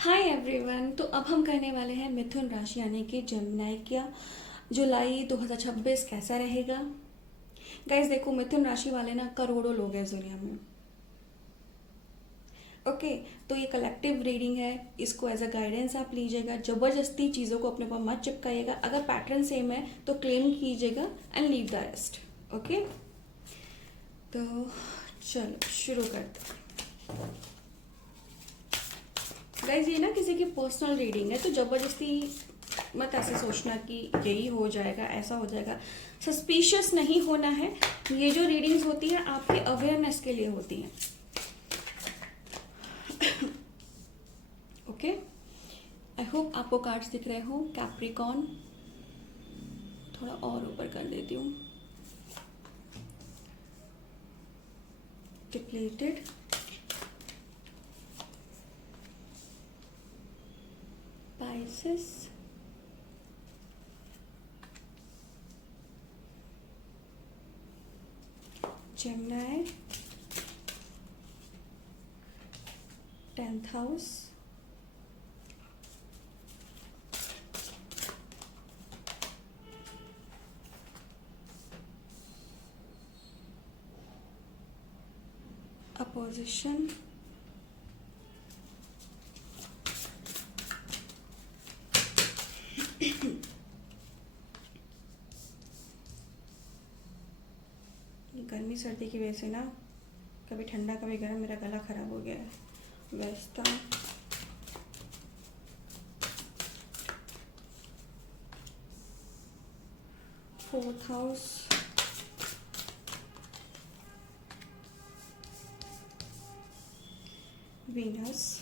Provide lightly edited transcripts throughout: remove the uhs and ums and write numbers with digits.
Hi everyone. तो अब हम करने वाले हैं मिथुन राशि यानी कि जेमिनी का जुलाई 2026 कैसा रहेगा। गाइस देखो, मिथुन राशि वाले ना करोड़ों लोग हैं इस दुनिया में। ओके, तो ये कलेक्टिव रीडिंग है, इसको एज अ गाइडेंस आप लीजिएगा। ज़बरदस्ती चीज़ों को अपने ऊपर मत चिपकाइएगा। अगर पैटर्न सेम है तो क्लेम कीजिएगा and leave the rest. Okay, तो चलो शुरू करते हैं। गाइज ये ना किसी की पर्सनल रीडिंग है, तो ज़बरदस्ती मत ऐसे सोचना कि यही हो जाएगा, ऐसा हो जाएगा। सस्पिशियस नहीं होना है। ये जो रीडिंग्स होती हैं आपके अवेयरनेस के लिए होती हैं। ओके, आई होप आपको कार्ड्स दिख रहे हो। कैप्रिकॉन, थोड़ा और ऊपर कर देती हूँ। Depleted, Pisces, Gemini, 10th house, opposition, गर्मी सर्दी की वजह से ना कभी ठंडा कभी गर्म मेरा गला खराब हो गया है। व्यस्ता, fourth house, Venus,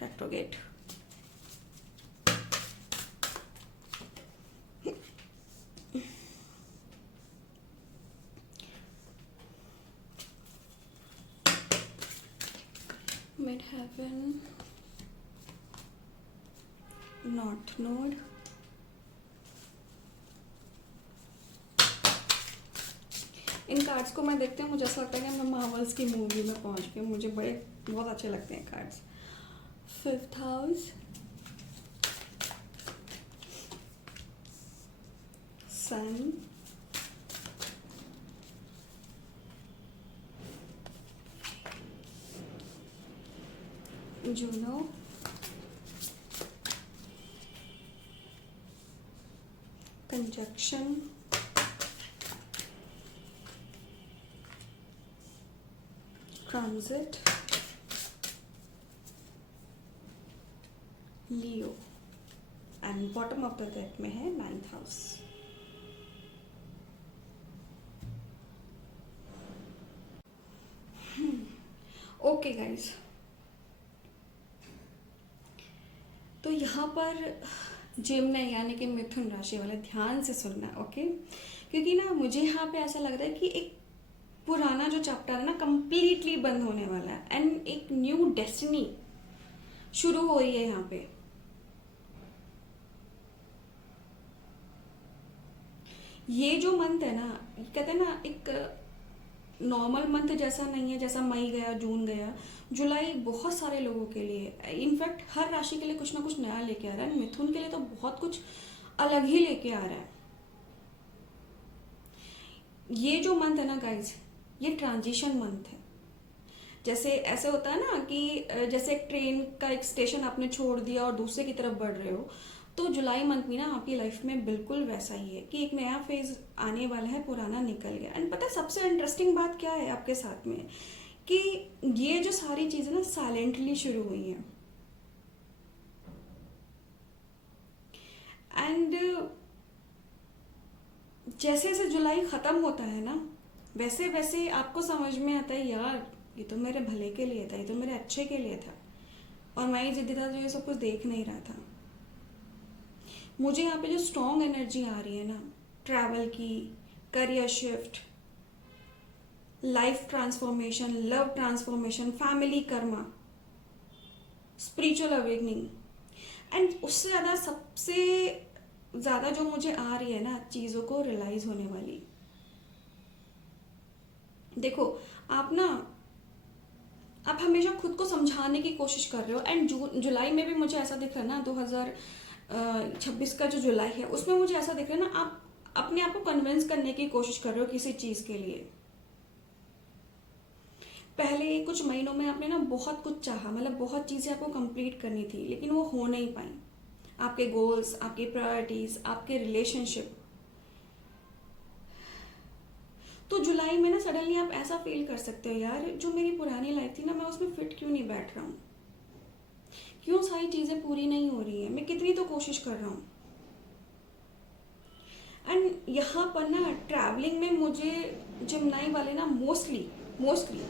retrograde, mid heaven, north node, इन कार्ड्स को मैं देखती हूँ, मुझे ऐसा लगता है कि मैं मार्वल्स की मूवी में पहुँच गई। मुझे बहुत अच्छे लगते हैं cards. Fifth house, sun, Juno, conjunction, transit, Leo and bottom of the deck में है 9th हाउस। ओके गाइज, तो यहाँ पर जेमिनी यानी कि मिथुन राशि वाले ध्यान से सुनना, ओके। क्योंकि ना मुझे यहाँ पे ऐसा लग रहा है कि एक पुराना जो चैप्टर है ना कंप्लीटली बंद होने वाला है एंड एक न्यू डेस्टिनी शुरू हो रही है यहाँ पे। ये जो मंथ है ना, कहते हैं ना, एक नॉर्मल मंथ जैसा नहीं है। जैसा मई गया, जून गया, जुलाई बहुत सारे लोगों के लिए, इनफैक्ट हर राशि के लिए कुछ ना कुछ नया लेके आ रहा है। मिथुन के लिए तो बहुत कुछ अलग ही लेके आ रहा है। ये जो मंथ है ना गाइज, ये ट्रांजिशन मंथ है। जैसे ऐसे होता है ना कि जैसे एक ट्रेन का एक स्टेशन आपने छोड़ दिया और दूसरे की तरफ बढ़ रहे हो, तो जुलाई मंथ में ना आपकी लाइफ में बिल्कुल वैसा ही है कि एक नया फेज आने वाला है, पुराना निकल गया। एंड पता है सबसे इंटरेस्टिंग बात क्या है आपके साथ में, कि ये जो सारी चीजें ना साइलेंटली शुरू हुई हैं। एंड जैसे जैसे जुलाई खत्म होता है ना, वैसे वैसे आपको समझ में आता है, यार ये तो मेरे भले के लिए था, ये तो मेरे अच्छे के लिए था, और मैं ही जिद्दी था जो ये सब कुछ देख नहीं रहा था। मुझे यहाँ पे जो स्ट्रॉन्ग एनर्जी आ रही है ना, ट्रैवल की, career shift, life transformation, love transformation, family Karma, spiritual awakening, and उससे ज़्यादा सबसे ज़्यादा जो मुझे आ रही है ना चीज़ों को रियलाइज़ होने वाली। देखो, आप ना आप हमेशा खुद को समझाने की कोशिश कर रहे हो, एंड जुलाई में भी मुझे ऐसा दिख रहा है ना, 2026 का जो जुलाई है उसमें मुझे ऐसा दिख रहा है ना, आप अपने आप को कन्विंस करने की कोशिश कर रहे हो किसी चीज़ के लिए। पहले कुछ महीनों में आपने ना बहुत कुछ चाहा, मतलब बहुत चीज़ें आपको कंप्लीट करनी थी, लेकिन वो हो नहीं पाई। आपके गोल्स, आपकी प्रायोरिटीज, आपके रिलेशनशिप। तो जुलाई में ना सडनली आप ऐसा फील कर सकते हो, यार जो मेरी पुरानी लाइफ थी ना, मैं उसमें फिट क्यों नहीं बैठ रहा हूँ, क्यों सारी चीज़ें पूरी नहीं हो रही है, मैं कितनी तो कोशिश कर रहा हूँ। एंड यहाँ पर ना ट्रैवलिंग में मुझे जिमनाई वाले ना मोस्टली मोस्टली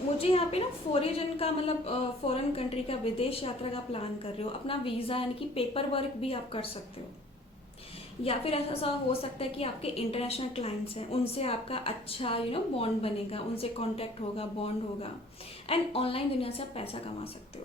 मुझे यहाँ पे ना फॉरेन का, मतलब फॉरेन कंट्री का, विदेश यात्रा का प्लान कर रहे हो, अपना वीज़ा यानी कि पेपर वर्क भी आप कर सकते हो। या फिर ऐसा हो सकता है कि आपके इंटरनेशनल क्लाइंट्स हैं, उनसे आपका अच्छा बॉन्ड बनेगा, उनसे कांटेक्ट होगा, बॉन्ड होगा, एंड ऑनलाइन दुनिया से आप पैसा कमा सकते हो।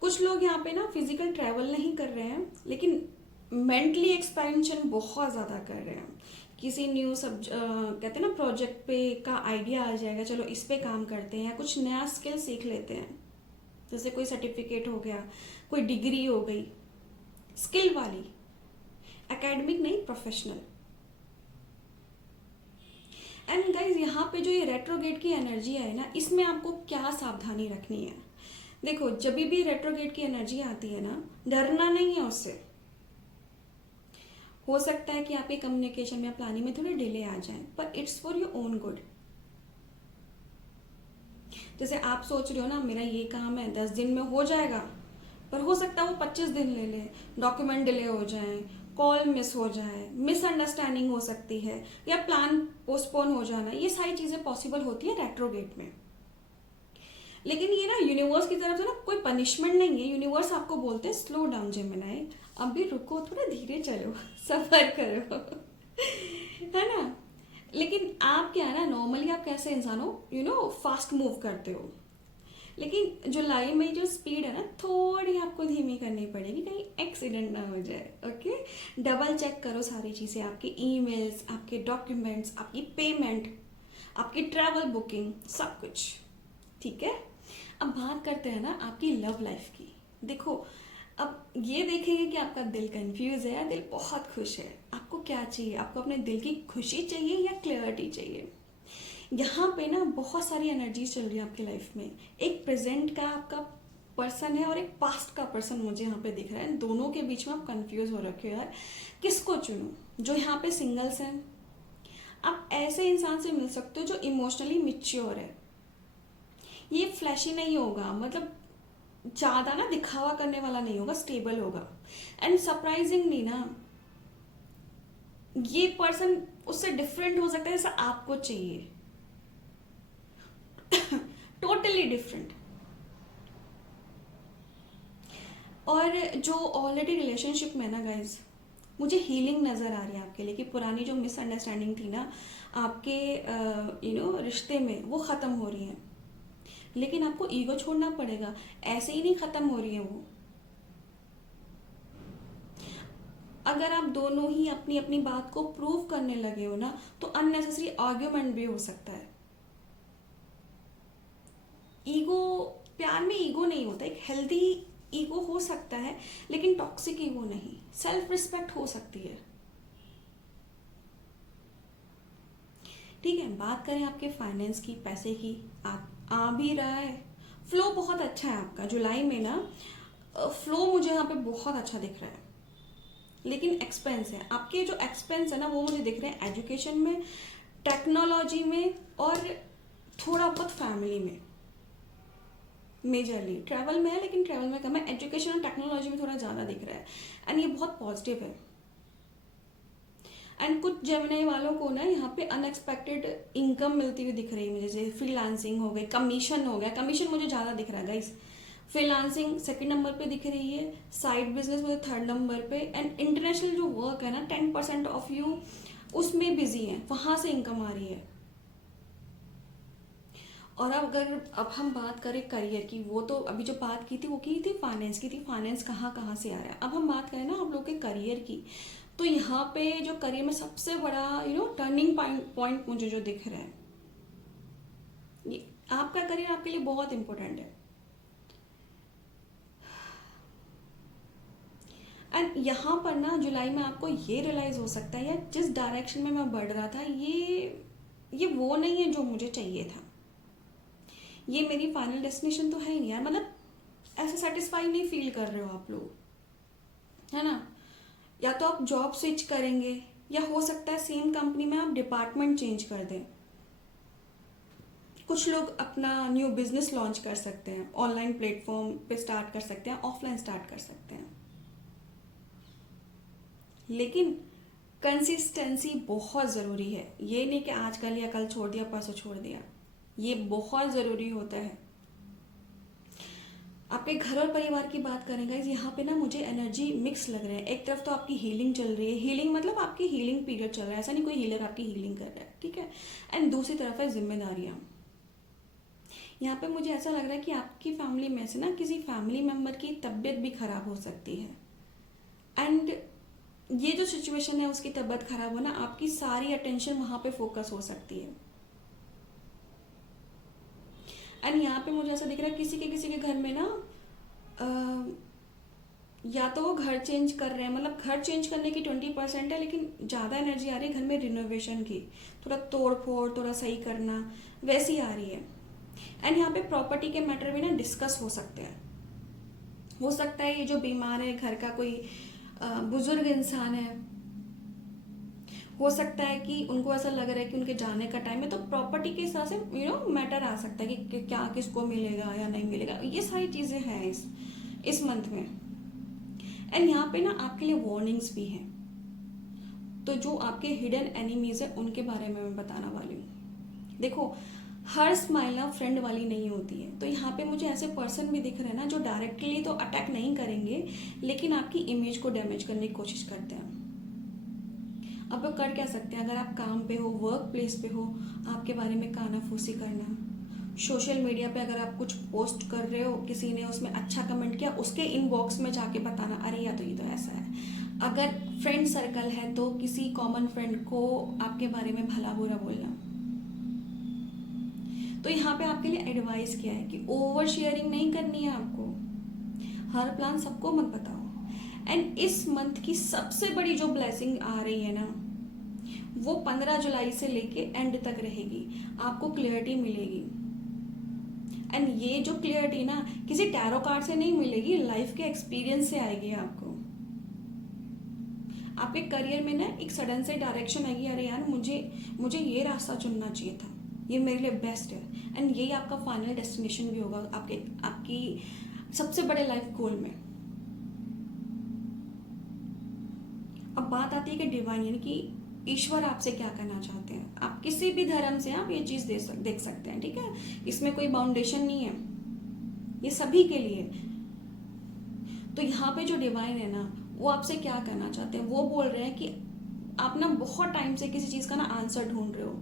कुछ लोग यहाँ पे ना फिजिकल ट्रैवल नहीं कर रहे हैं, लेकिन मेंटली एक्सपेंशन बहुत ज़्यादा कर रहे हैं। किसी न्यू कहते हैं ना प्रोजेक्ट पे का आइडिया आ जाएगा, चलो इस पे काम करते हैं, कुछ नया स्किल सीख लेते हैं, जैसे कोई सर्टिफिकेट हो गया, कोई डिग्री हो गई, स्किल वाली, एकेडमिक नहीं, प्रोफेशनल। एंड गाइज यहाँ पे जो ये रेट्रोगेट की एनर्जी है ना, इसमें आपको क्या सावधानी रखनी है। देखो, जब भी रेट्रोगेट की एनर्जी आती है ना, डरना नहीं है उससे। हो सकता है कि आपके कम्युनिकेशन में, प्लानिंग में थोड़ी डिले आ जाए, पर it's for your own good. जैसे आप सोच रहे हो ना, मेरा ये काम है 10 दिन में हो जाएगा, पर हो सकता है वो 25 दिन ले ले, डॉक्यूमेंट डिले हो जाए, कॉल मिस हो जाए, मिसअंडरस्टैंडिंग हो सकती है, या प्लान पोस्टपोन हो जाना, ये सारी चीजें पॉसिबल होती है रेट्रोगेट में। लेकिन ये ना यूनिवर्स की तरफ से ना कोई पनिशमेंट नहीं है। यूनिवर्स आपको बोलते हैं स्लो डाउन जेमिनाई, अभी रुको, थोड़ा धीरे चलो, सफर करो, है ना। लेकिन आप क्या है ना, नॉर्मली आप कैसे इंसान हो, फास्ट मूव करते हो, लेकिन जुलाई में जो स्पीड है ना, थोड़ी आपको धीमी करनी पड़ेगी, कहीं एक्सीडेंट ना हो जाए। ओके, डबल चेक करो सारी चीज़ें, आपके ईमेल्स, आपके डॉक्यूमेंट्स, आपकी पेमेंट, आपकी ट्रैवल बुकिंग, सब कुछ ठीक है। अब बात करते हैं ना आपकी लव लाइफ की। देखो, अब ये देखेंगे कि आपका दिल कंफ्यूज है या दिल बहुत खुश है। आपको क्या चाहिए, आपको अपने दिल की खुशी चाहिए या क्लैरिटी चाहिए। यहाँ पे ना बहुत सारी एनर्जीज चल रही है आपकी लाइफ में। एक प्रेजेंट का आपका पर्सन है और एक पास्ट का पर्सन मुझे यहाँ पे दिख रहा है। दोनों के बीच में आप कंफ्यूज हो रखे हो, यार किसको चुनूं। जो यहाँ पे सिंगल्स हैं, आप ऐसे इंसान से मिल सकते हो जो इमोशनली मिच्योर है। ये फ्लैशी नहीं होगा, मतलब ज्यादा ना दिखावा करने वाला नहीं होगा, स्टेबल होगा। एंड सरप्राइजिंगली ना, ये पर्सन उससे डिफरेंट हो सकता है जैसा आपको चाहिए, टोटली डिफरेंट। और जो ऑलरेडी रिलेशनशिप में ना गाइज, मुझे हीलिंग नज़र आ रही है आपके लिए, कि पुरानी जो मिसअंडरस्टैंडिंग थी ना आपके रिश्ते में, वो ख़त्म हो रही है। लेकिन आपको ईगो छोड़ना पड़ेगा, ऐसे ही नहीं ख़त्म हो रही है वो। अगर आप दोनों ही अपनी अपनी बात को प्रूव करने लगे हो ना, तो अननेसेसरी आर्ग्यूमेंट भी हो सकता है। ईगो, प्यार में ईगो नहीं होता, एक हेल्दी ईगो हो सकता है, लेकिन टॉक्सिक ईगो नहीं। सेल्फ रिस्पेक्ट हो सकती है। ठीक है, बात करें आपके फाइनेंस की, पैसे की, आ भी रहा है, फ्लो बहुत अच्छा है आपका जुलाई में ना। फ्लो मुझे यहाँ पे बहुत अच्छा दिख रहा है, लेकिन एक्सपेंस है, आपके जो एक्सपेंस है ना वो मुझे दिख रहे हैं एजुकेशन में, टेक्नोलॉजी में, और थोड़ा बहुत फैमिली में। मेजरली ट्रैवल में है, लेकिन ट्रैवल में कम है, एजुकेशन और टेक्नोलॉजी में थोड़ा ज़्यादा दिख रहा है, एंड ये बहुत पॉजिटिव है। एंड कुछ जेमिनी वालों को ना यहाँ पे अनएक्सपेक्टेड इनकम मिलती हुई दिख रही है मुझे, जैसे फ्रीलांसिंग हो गई, कमीशन हो गया। कमीशन मुझे ज़्यादा दिख रहा है गाइस। फ्रीलांसिंग सेकंड नंबर पे दिख रही है, साइड बिजनेस मुझे थर्ड नंबर पे, एंड इंटरनेशनल जो वर्क है ना 10% ऑफ यू उसमें बिजी है, वहां से इनकम आ रही है। और अब हम बात करें करियर की, वो तो अभी जो बात की थी वो की थी फाइनेंस की थी, फाइनेंस कहाँ कहाँ से आ रहा है। अब हम बात करें ना आप लोग के करियर की, तो यहाँ पे जो करियर में सबसे बड़ा टर्निंग पॉइंट मुझे जो दिख रहा है, ये आपका करियर आपके लिए बहुत इंपॉर्टेंट है। एंड यहाँ पर ना जुलाई में आपको ये रियलाइज हो सकता है, या जिस डायरेक्शन में मैं बढ़ रहा था ये वो नहीं है जो मुझे चाहिए था, ये मेरी फाइनल डेस्टिनेशन तो है ही नहीं यार। मतलब ऐसे सेटिस्फाई नहीं फील कर रहे हो आप लोग, है ना। या तो आप जॉब स्विच करेंगे, या हो सकता है सेम कंपनी में आप डिपार्टमेंट चेंज कर दें। कुछ लोग अपना न्यू बिजनेस लॉन्च कर सकते हैं, ऑनलाइन प्लेटफॉर्म पे स्टार्ट कर सकते हैं, ऑफलाइन स्टार्ट कर सकते हैं। लेकिन कंसिस्टेंसी बहुत ज़रूरी है। ये नहीं कि आज कर लिया, कल छोड़ दिया, परसों छोड़ दिया, ये बहुत ज़रूरी होता है। आपके घर और परिवार की बात करें गाइस, यहाँ पे ना मुझे एनर्जी मिक्स लग रहा है। एक तरफ तो आपकी हीलिंग चल रही है, हीलिंग मतलब आपकी हीलिंग पीरियड चल रहा है, ऐसा नहीं कोई हीलर आपकी हीलिंग कर रहा है, ठीक है। एंड दूसरी तरफ है जिम्मेदारियाँ। यहाँ पे मुझे ऐसा लग रहा है कि आपकी फैमिली में से ना किसी फैमिली मेम्बर की तबीयत भी खराब हो सकती है। एंड ये जो सिचुएशन है उसकी तबीयत खराब होना, आपकी सारी अटेंशन वहां पे फोकस हो सकती है। एंड यहाँ पे मुझे ऐसा दिख रहा है किसी के घर में ना या तो वो घर चेंज कर रहे हैं, मतलब घर चेंज करने की 20% है, लेकिन ज़्यादा एनर्जी आ रही है घर में रिनोवेशन की, थोड़ा तोड़ फोड़, थोड़ा सही करना, वैसी आ रही है। एंड यहाँ पे प्रॉपर्टी के मैटर भी ना डिस्कस हो सकते हैं। हो सकता है ये जो बीमार है, घर का कोई बुजुर्ग इंसान है, हो सकता है कि उनको ऐसा लग रहा है कि उनके जाने का टाइम है, तो प्रॉपर्टी के हिसाब से मैटर आ सकता है कि क्या किसको मिलेगा या नहीं मिलेगा। ये सारी चीजें हैं इस मंथ में। एंड यहाँ पे ना आपके लिए वार्निंग्स भी हैं, तो जो आपके हिडन एनिमीज है उनके बारे में मैं बताना वाली हूँ। देखो, हर स्माइल ना फ्रेंड वाली नहीं होती है, तो यहाँ पे मुझे ऐसे पर्सन भी दिख रहे हैं ना जो डायरेक्टली तो अटैक नहीं करेंगे, लेकिन आपकी इमेज को डैमेज करने की कोशिश करते हैं। अब वो कर क्या सकते हैं, अगर आप काम पे हो, वर्क प्लेस पे हो, आपके बारे में कानाफूसी करना, सोशल मीडिया पे अगर आप कुछ पोस्ट कर रहे हो, किसी ने उसमें अच्छा कमेंट किया, उसके इनबॉक्स में जाके बताना, अरे या तो ये तो ऐसा है। अगर फ्रेंड सर्कल है तो किसी कॉमन फ्रेंड को आपके बारे में भला बुरा बोलना। तो यहाँ पे आपके लिए एडवाइस क्या है कि ओवर शेयरिंग नहीं करनी है आपको, हर प्लान सबको मत बताओ। एंड इस मंथ की सबसे बड़ी जो ब्लेसिंग आ रही है ना, वो 15 जुलाई से लेके एंड तक रहेगी, आपको क्लियरिटी मिलेगी। एंड ये जो क्लियरिटी ना किसी टैरो कार्ड से नहीं मिलेगी, लाइफ के एक्सपीरियंस से आएगी आपको। आपके करियर में ना एक सडन से डायरेक्शन आएगी, अरे यार मुझे ये रास्ता चुनना चाहिए था, ये मेरे लिए बेस्ट है। एंड यही आपका फाइनल डेस्टिनेशन भी होगा आपकी सबसे बड़े लाइफ गोल में। अब बात आती है कि डिवाइन यानी कि ईश्वर आपसे क्या करना चाहते हैं। आप किसी भी धर्म से आप ये चीज देख सकते हैं, ठीक है, इसमें कोई बाउंडेशन नहीं है, ये सभी के लिए। तो यहाँ पे जो डिवाइन है ना, वो आपसे क्या करना चाहते हैं, वो बोल रहे हैं कि आप ना बहुत टाइम से किसी चीज का ना आंसर ढूंढ रहे हो,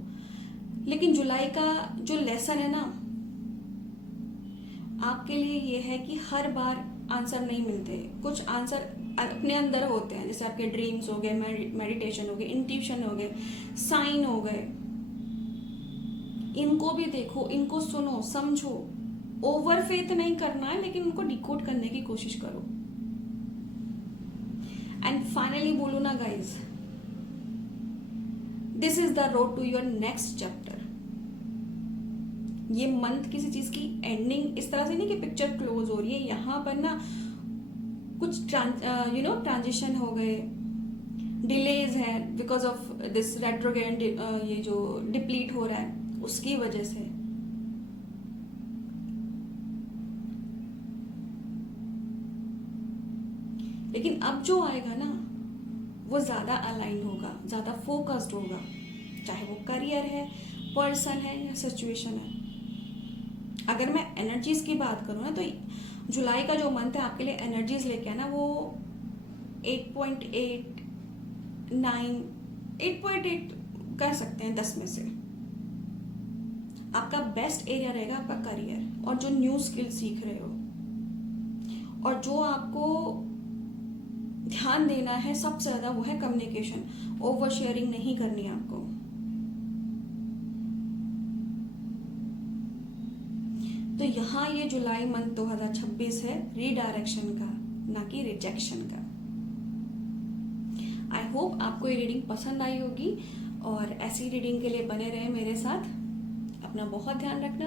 लेकिन जुलाई का जो लेसन है ना आपके लिए ये है कि हर बार आंसर नहीं मिलते, कुछ आंसर अपने अंदर होते हैं, जैसे आपके ड्रीम्स हो गए, मेडिटेशन हो गए, इंट्यूशन हो गए, साइन हो गए। इनको भी देखो, इनको सुनो, समझो। ओवर फेथ नहीं करना है, लेकिन उनको डिकोड करने की कोशिश करो। एंड फाइनली बोलो ना guys, this is the road to your next chapter. ये मंथ किसी चीज की एंडिंग इस तरह से नहीं कि पिक्चर क्लोज हो रही है, यहाँ पर ना कुछ ट्रांजिशन हो गए, डिलेज है बिकॉज ऑफ दिस रेट्रोग्रेड, ये जो डिप्लीट हो रहा है उसकी वजह से। लेकिन अब जो आएगा ना वो ज्यादा अलाइंड होगा, ज्यादा फोकस्ड होगा, चाहे वो करियर है, पर्सन है या सिचुएशन है। अगर मैं एनर्जीज की बात करूँ ना, तो जुलाई का जो मंथ है आपके लिए एनर्जीज लेके आना, वो 8.8 9 8.8 कह सकते हैं 10 में से। आपका बेस्ट एरिया रहेगा आपका करियर और जो न्यू स्किल सीख रहे हो। और जो आपको ध्यान देना है सबसे ज़्यादा वो है कम्युनिकेशन। ओवर शेयरिंग नहीं करनी आपको। तो यहाँ ये जुलाई मंथ 2026 है रीडायरेक्शन का, ना कि रिजेक्शन का। आई होप आपको ये रीडिंग पसंद आई होगी और ऐसी रीडिंग के लिए बने रहे मेरे साथ। अपना बहुत ध्यान रखना।